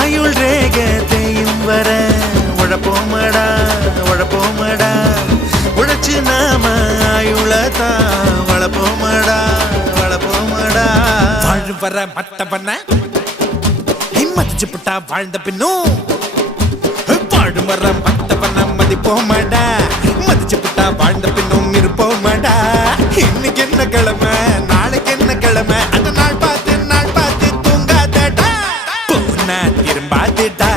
ஆயுள் ரேகத்தையும் வர உழப்போமடா உழப்போமடா உழைச்சு நாம ஆயுளதான் வளப்போமடா வளப்போமடா வாழ் வர மட்ட பண்ண மதிச்சு புட்டா வாழ்ந்த பின்னும் வாழு வர மட்ட பண்ண மதிப்போமடா மதிச்சு புட்டா வாழ்ந்த பின்னும் இருப்போமடா இன்னைக்கு என்ன கிழமை நாளைக்கு என்ன கிழமை அந்த நாள் பார்த்து தூங்காதடா போனா திரும்பாதடா